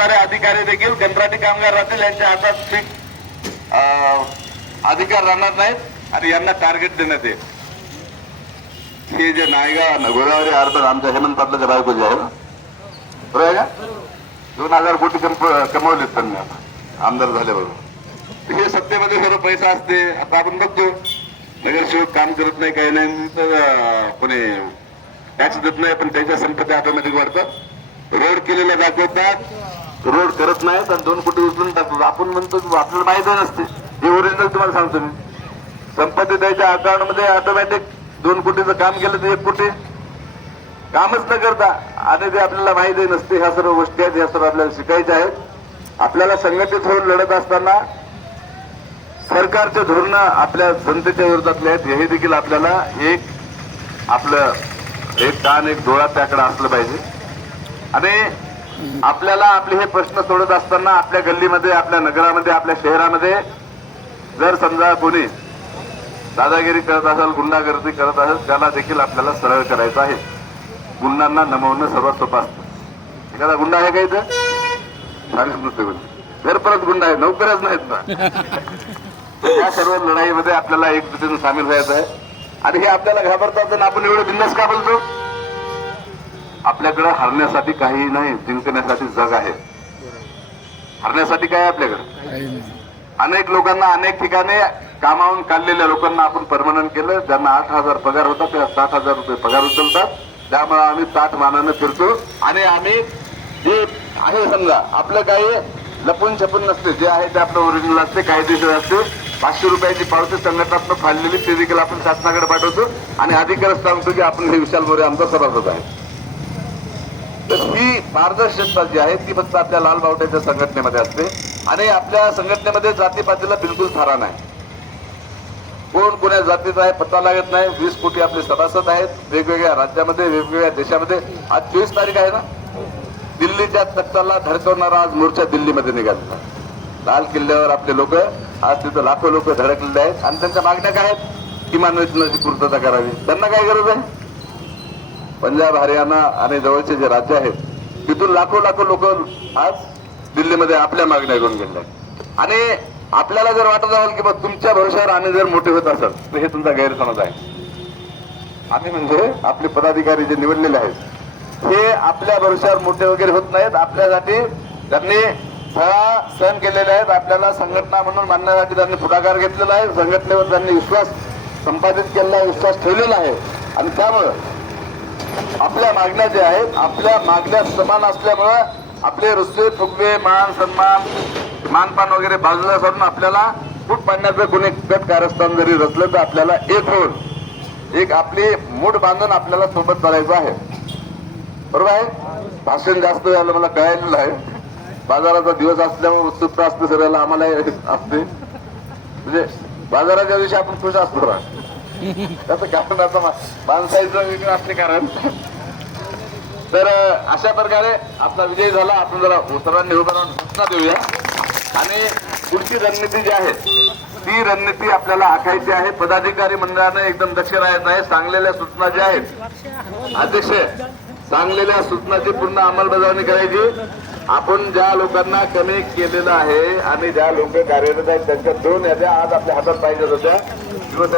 असणारे अधिकारी देखील कंत्राटी कामगार राहतील, यांच्या हातात पीक अधिकार राहणार नाहीत आणि यांना टार्गेट देण्यात येईल. हे जे नायगाव गोदावरी अर्बन आमच्या हेमंत पाटलाच्या बायको जे आहे ना, बरोबर आहे का, 2000 कोटी कमवलेत त्यांनी आता आमदार झाल्याबरोबर. हे सत्तेमध्ये सर्व पैसा असते. आता आपण बघतो नगरसेवक काम करत नाही, काही नाही, तर कोणी टॅक्स देत नाही, पण त्याच्या संपत्ती ऑटोमॅटिक वाढतात. रोड केलेला दाखवतात, रोड करत नाहीत आणि 2 कोटी उचलून टाकतात. आपण म्हणतो आपल्याला माहिती नसते. हे ओरिजिनल तुम्हाला सांगतो मी. संपत्ती त्याच्या अकाउंट मध्ये ऑटोमॅटिक 2 कोटीचं काम केलं तर 1 कोटी कामच न करता, आणि ते आपल्याला माहिती नसते. ह्या सर्व गोष्टी आहेत, ह्या सर्व आपल्याला शिकायच्या आहेत. आपल्याला संघटित होऊन लढत असताना सरकारचे धोरण आपल्या जनतेच्या विरोधातले आहेत, हे देखील आपल्याला आपलं एक कान एक डोळा त्याकडे असलं पाहिजे. आणि आपल्याला आपले हे प्रश्न सोडत असताना आपल्या गल्लीमध्ये, आपल्या नगरामध्ये, आपल्या शहरामध्ये जर समजा कोणी दादागिरी करत असेल, गुंडागर्दी करत असेल, त्याला देखील आपल्याला सरळ करायचं आहे. गुंडांना नमवणं सर्वात सोपं असतं. एखादा गुंडा आहे का इथं? घर परत गुंडा आहे, नोकऱ्याच नाहीत ना. या सर्व लढाईमध्ये आपल्याला एकजुटीने सामील व्हायचं आहे. आणि हे आपल्याला घाबरतात आणि आपण एवढे बिंदास का बोलतो? आपल्याकडे हरण्यासाठी काही नाही, जिंकण्यासाठी जग आहे. हरण्यासाठी काय आपल्याकडे? अनेक लोकांना अनेक ठिकाणी कामावून काढलेल्या लोकांना आपण परमनंट केलं. ज्यांना 8,000 पगार होता त्या 60,000 रुपये पगार उचलतात. त्यामुळे आम्ही ताठ मानानं फिरतो. आणि आम्ही जे आहे समजा आपलं काही लपून छपून नसते, जे आहे ते आपलं ओरिजिनल असते, कायदेशीर असते. 500 रुपयाची पावती संघटनात्मक फाडलेली ते देखील आपण शासनाकडे पाठवतो आणि अधिकारच सांगतो की आपण हे विशाल मोरे आमचा सभासद आहे. तर ही पारदर्शकता जी आहे ती फक्त आपल्या लाल बावट्याच्या संघटनेमध्ये असते. आणि आपल्या संघटनेमध्ये जातीपातीला बिलकुल थारा नाही. कोण कोण्या जातीचा आहे पत्ता लागत नाही. 20 कोटी आपले सभासद आहेत वेगवेगळ्या राज्यामध्ये, वेगवेगळ्या देशामध्ये. आज 24 तारीख आहे ना, दिल्लीच्या तख्ताला धडकवणारा आज मोर्चा दिल्लीमध्ये निघाला. लाल किल्ल्यावर आपले लोक आज तिथं लाखो लोक धडकलेले आहेत. आणि त्यांच्या मागण्या काय आहेत? किमान वेतनाची पूर्तता करावी. त्यांना काय गरज आहे? पंजाब, हरियाणा आणि जवळचे जे राज्य आहेत तिथून लाखो लोक आज दिल्लीमध्ये आपल्या मागण्या घेऊन गेले. आणि आपल्याला जर वाटत असेल की तुमच्या भरोशावर आम्ही जर मोठे होत असेल तर हे तुमचा गैरसमज आहे. आम्ही म्हणजे आपले पदाधिकारी जे निवडलेले आहेत हे आपल्या भरोशावर मोठे वगैरे होत नाहीत. आपल्यासाठी त्यांनी सहन केलेले आहेत. आपल्याला संघटना म्हणून मानण्यासाठी त्यांनी पुढाकार घेतलेला आहे. संघटनेवर त्यांनी विश्वास संपादित केलेला आहे, विश्वास ठेवलेला आहे. आणि त्यामुळं आपल्या मागण्या ज्या आहेत आपल्या मागण्या समान असल्यामुळं आपले रुसवे फुगवे मान सन्मान मानपान वगैरे बाजूला सोडून आपल्याला फूट पाडण्याचं कोणी कट कारस्थान जरी रचलं तर आपल्याला एक होऊन एक आपली मूठ बांधून आपल्याला सोबत चालायचं आहे. बरोबर आहे. भाषण जास्त झालं मला कळालेलं आहे. बाजाराचा दिवस असल्यामुळे उत्सुकता असते सगळ्याला, आम्हाला असते. म्हणजे बाजाराच्या दिवशी आपण खुश असतो. त्याचं कारण आता माणसाचं वेगळं असते कारण. तर अशा प्रकारे आपला विजय झाला. आपण जरा सर्वांनी उभं राहून सूचना देऊया. आणि पुढची रणनीती जी आहे ती रणनीती आपल्याला आखायची आहे. पदाधिकारी मंडळाने एकदम दक्ष राहायचं आहे. सांगलेल्या सूचना ज्या आहेत अध्यक्ष सांगलेल्या सूचनाची पूर्ण अंमलबजावणी करायची. आपण ज्या लोकांना कमी केलेलं आहे आणि ज्या लोक कार्यरत आहेत त्यांच्या 2 याद्या आज आपल्या हातात पाहिजेत होत्या.